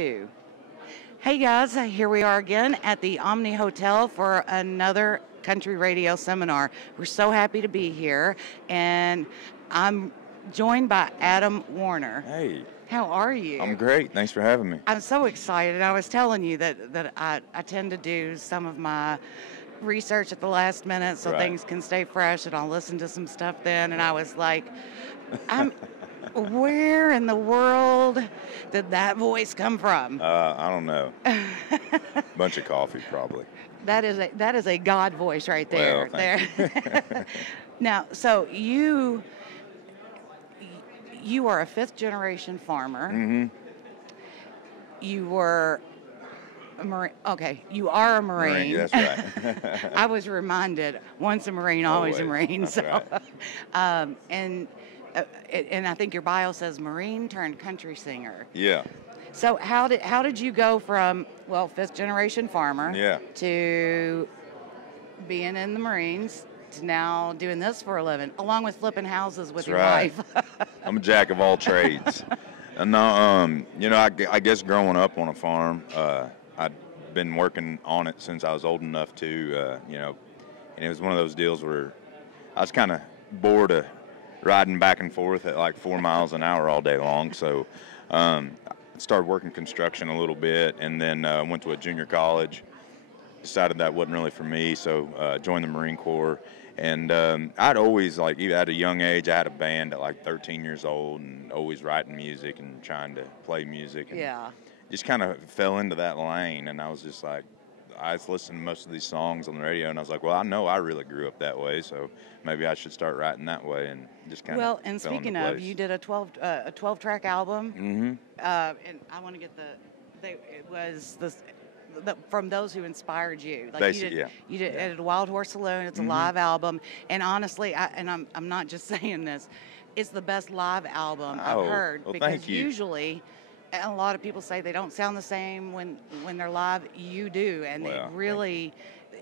Hey guys, here we are again at the Omni Hotel for another country radio seminar. We're so happy to be here, and I'm joined by Adam Warner. Hey, How are you? I'm great. Thanks for having me. I'm so excited. I was telling you that I tend to do some of my research at the last minute so Right. things can stay fresh, and I'll listen to some stuff then. And I was like, I'm, where in the world did that voice come from? I don't know. Bunch of coffee, probably. That is a God voice right there. Well, thank there. Now, so you are a fifth generation farmer. Mm-hmm. You were a Marine. Okay, you are a Marine. That's right. I was reminded, once a Marine, always a Marine. That's So, right. and I think your bio says Marine turned country singer. Yeah. So how did you go from, well, fifth generation farmer, Yeah. to being in the Marines to now doing this for a living, along with flipping houses with That's your right. wife? I'm a jack of all trades. And I guess growing up on a farm, I'd been working on it since I was old enough to, and it was one of those deals where I was kind of bored of riding back and forth at like 4 miles an hour all day long. So I started working construction a little bit, and then went to a junior college. Decided that wasn't really for me, so joined the Marine Corps. And I'd always, even at a young age, I had a band at like 13 years old, and always writing music and trying to play music. And Yeah. just kind of fell into that lane, and I was just like, I was listening to most of these songs on the radio, and I was like, well, I know I really grew up that way, so maybe I should start writing that way, and just kind of Well, and speaking of, you did a 12-track album. Mm-hmm. And I want to get it was this. From those who inspired you, you did at a Wild Horse Saloon. It's a live album, and honestly, I'm not just saying this, it's the best live album I've heard, well, because thank you. usually, a lot of people say they don't sound the same when they're live. You do, and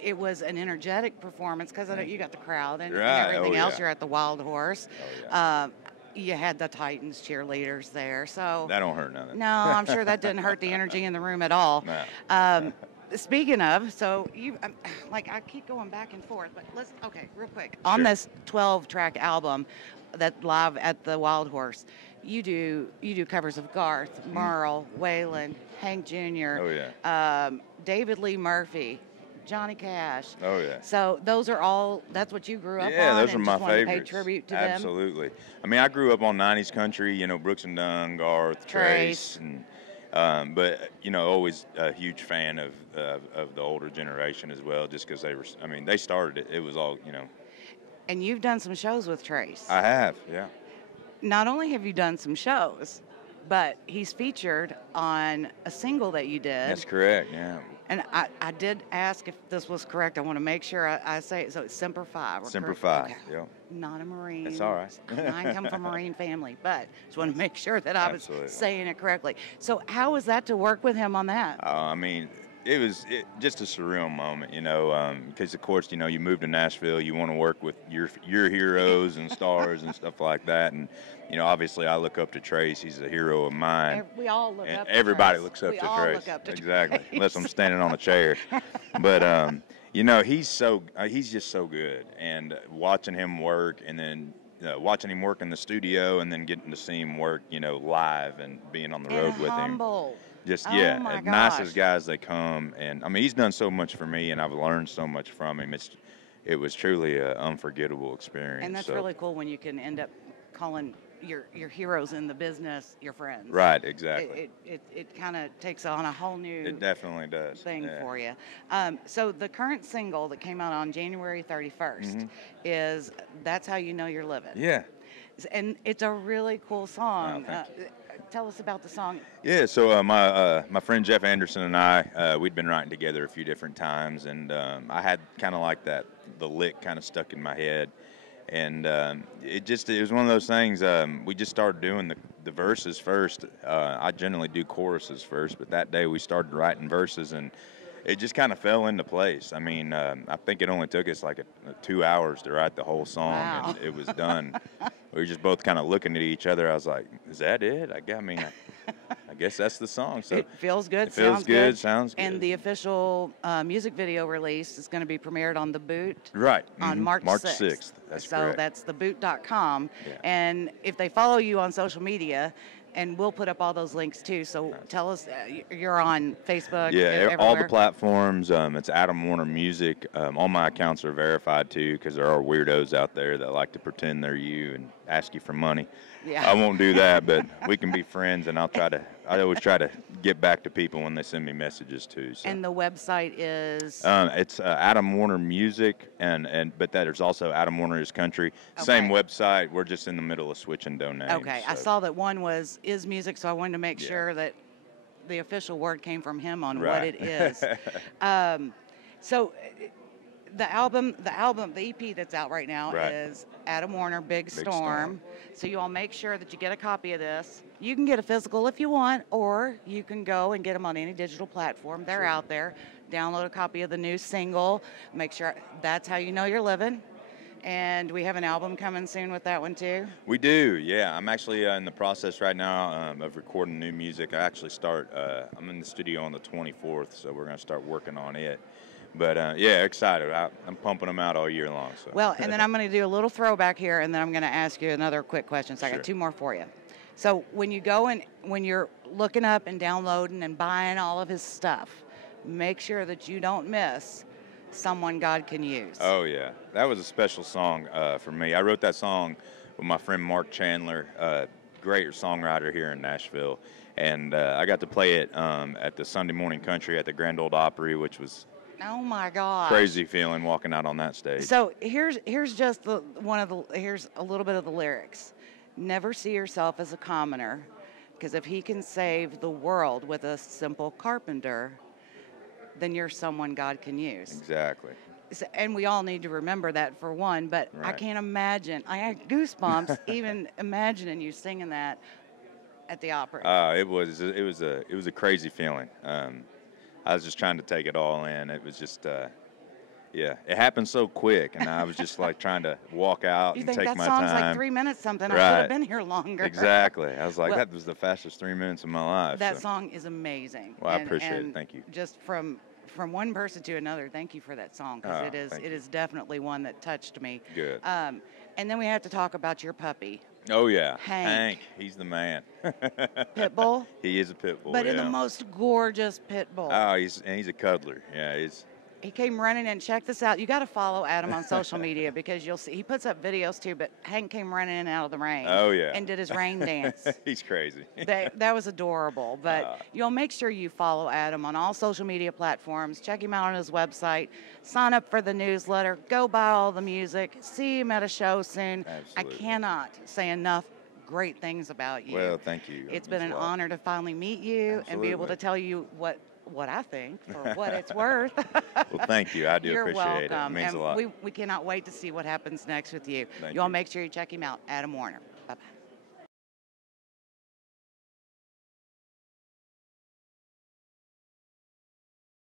it was an energetic performance because you got the crowd and everything else. You're at the Wild Horse. Oh, yeah. You had the Titans cheerleaders there, so That don't hurt nothing. no, I'm sure that didn't hurt the energy in the room at all. No. Speaking of, so you I keep going back and forth, but real quick on this 12-track album that live at the Wild Horse, you do covers of Garth, Merle, Waylon, Hank Jr. Oh, yeah. David Lee Murphy, Johnny Cash. Oh, yeah. So those are all, that's what you grew up on? Yeah, those are and my just wanted favorites. to pay tribute to them? Absolutely. I mean, I grew up on 90s country, Brooks and Dunn, Garth, Trace, and but always a huge fan of the older generation as well, just because they started it. It was all, And you've done some shows with Trace. I have, yeah. Not only have you done some shows, but he's featured on a single that you did. That's correct, yeah. And I did ask if this was correct. I want to make sure I say it. So it's Semper Fi. Semper Fi, okay. yeah. Not a Marine. That's all right. I come from a Marine family, but just want to make sure that I was Absolutely. saying it correctly. So how was that to work with him on that? It was just a surreal moment, because of course, you move to Nashville, you want to work with your heroes and stars and stuff like that, and obviously I look up to Trace. He's a hero of mine. We all look up to everybody Trace. looks up we to all Trace. Look up to exactly, Trace. unless I'm standing on a chair. But he's just so good, and watching him work, and then watching him work in the studio, and then getting to see him work, live and being on the road with him. Just as nice as guys they come, and he's done so much for me, and I've learned so much from him. It was truly an unforgettable experience. And that's really cool when you can end up calling your heroes in the business your friends. Right, exactly. It kind of takes on a whole new. It definitely does. Thing for you. So the current single that came out on January 31st is "That's How You Know You're Living." Yeah. And it's a really cool song. Oh, thank you. Tell us about the song. Yeah, so my friend Jeff Anderson and I, we'd been writing together a few different times, and I had kind of like the lick kind of stuck in my head, and it was one of those things. We just started doing the verses first. I generally do choruses first, but that day we started writing verses, and it just kind of fell into place. I think it only took us like 2 hours to write the whole song, Wow. and it was done. We were just both kind of looking at each other. I was like, "Is that it?" I guess that's the song. So it feels good. it feels sounds good. Sounds good. And the official music video release is going to be premiered on The Boot. Right. On March 6th. That's so correct. that's theboot.com. Yeah. And if they follow you on social media, and we'll put up all those links too. So tell us, you're on Facebook. Yeah, everywhere. all the platforms. It's Adam Warner Music. All my accounts are verified too, because there are weirdos out there that like to pretend they're you and ask you for money. Yeah. I won't do that, but we can be friends, and I always try to get back to people when they send me messages too. So. And the website is? It's Adam Warner Music, but there's also Adam Warner is Country. Okay. Same website. We're just in the middle of switching domains. Okay, so. I saw that one was is music, so I wanted to make sure that the official word came from him on what it is. So the album, the EP that's out right now is Adam Warner, Big Storm. So you all make sure that you get a copy of this. You can get a physical if you want, or you can go and get them on any digital platform. They're out there. Download a copy of the new single. Make sure that's how you know you're living. And we have an album coming soon with that one too. We do, yeah. I'm actually in the process right now of recording new music. I actually I'm in the studio on the 24th, so we're going to start working on it. But yeah, excited. I'm pumping them out all year long. So. Well, and then I'm going to do a little throwback here, and then I'm going to ask you another quick question. So I got two more for you. So when you go and when you're looking up and downloading and buying all of his stuff, make sure that you don't miss Someone God Can Use. Oh yeah, that was a special song for me. I wrote that song with my friend Mark Chandler, great songwriter here in Nashville, and I got to play it at the Sunday Morning Country at the Grand Ole Opry, which was oh my God, crazy feeling walking out on that stage. So here's just here's a little bit of the lyrics. Never see yourself as a commoner, because if he can save the world with a simple carpenter, then you're someone God can use. Exactly. So, and we all need to remember that for one, but I can't imagine. I had goosebumps even imagining you singing that at the Opry. It was a crazy feeling. I was just trying to take it all in. It was just yeah, it happened so quick, and I was just like trying to walk out and take my time. You think that song's like 3 minutes something? I could have been here longer. Exactly. I was like, that was the fastest 3 minutes of my life. That song is amazing. Well, I appreciate it. Thank you. Just from one person to another, thank you for that song, because it is definitely one that touched me. Good. And then we have to talk about your puppy. Oh yeah, Hank. He's the man. Pit bull. He is a pit bull. But in the most gorgeous pit bull. Oh, he's a cuddler. Yeah, He came running in. Check this out. You got to follow Adam on social media, because you'll see he puts up videos too. But Hank came running in out of the rain. Oh yeah. And did his rain dance. He's crazy. That was adorable. But you'll make sure you follow Adam on all social media platforms. Check him out on his website. Sign up for the newsletter. Go buy all the music. See him at a show soon. Absolutely. I cannot say enough great things about you. Well, thank you. It's been an honor to finally meet you and be able to tell you what I think for what it's worth. Well, thank you. I do You're appreciate welcome. it. It means a lot. We cannot wait to see what happens next with you. Thank You all you. make sure you check him out, Adam Warner. Bye-bye.